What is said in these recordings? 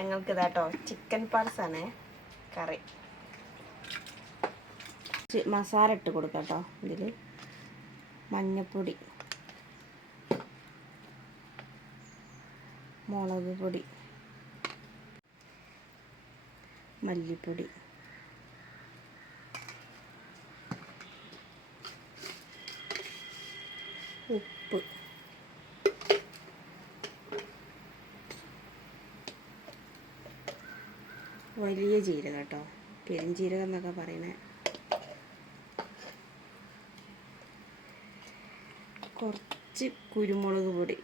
ഞങ്ങൾക്ക് ഇതാട്ടോ ചിക്കൻ പാർട്സാണ് കറി. മസാല ഇട്ട് കൊടുക്കാം കേട്ടോ. ഇതിൽ മഞ്ഞൾപ്പൊടി, മുളക് പൊടി, മല്ലിപ്പൊടി, ഉപ്പ്, വലിയ ജീരകം കേട്ടോ, പെരുംജീരകം എന്നൊക്കെ പറയണേ, കുറച്ച് കുരുമുളക് പൊടി,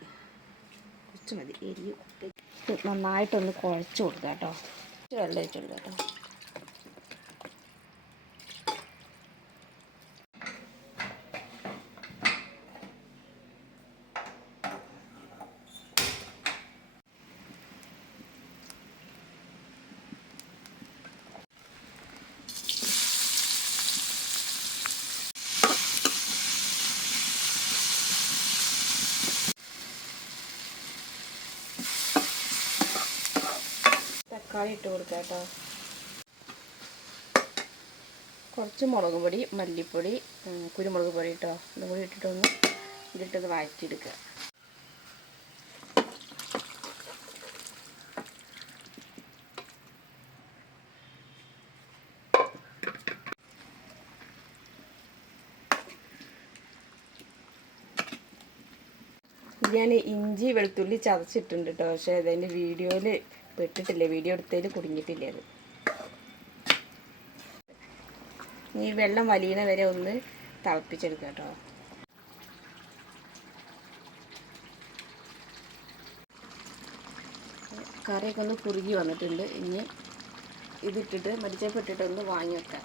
കുറച്ച് മതി എരിവ്. നന്നായിട്ടൊന്ന് കുഴച്ച് കൊടുക്കുക കേട്ടോ. വെള്ളം ഒഴിച്ച് കൊടുക്കുക കേട്ടോ. തക്കാളി ഇട്ട് കൊടുക്കാം കേട്ടോ. കുറച്ച് മുളക് പൊടി, മല്ലിപ്പൊടി, കുരുമുളക് പൊടി കേട്ടോ, ഇതും കൂടി ഇട്ടിട്ടൊന്ന് ഇതിട്ടത് വഴറ്റിയെടുക്കുക. ഞാൻ ഇഞ്ചി വെളുത്തുള്ളി ചതച്ചിട്ടുണ്ട് കേട്ടോ, പക്ഷേ അതിൻ്റെ വീഡിയോയിൽ പെട്ടിട്ടില്ല, വീഡിയോ എടുത്തതിൽ കുടുങ്ങിയിട്ടില്ല അത്. ഈ വെള്ളം വലിയണ വരെ ഒന്ന് തിളപ്പിച്ചെടുക്കുക കേട്ടോ. കറിയൊക്കെ ഒന്ന് കുറുകി വന്നിട്ടുണ്ട്. ഇനി ഇതിട്ടിട്ട് മരിച്ചപ്പ് ഇട്ടിട്ട് ഒന്ന് വാങ്ങി വെക്കാം.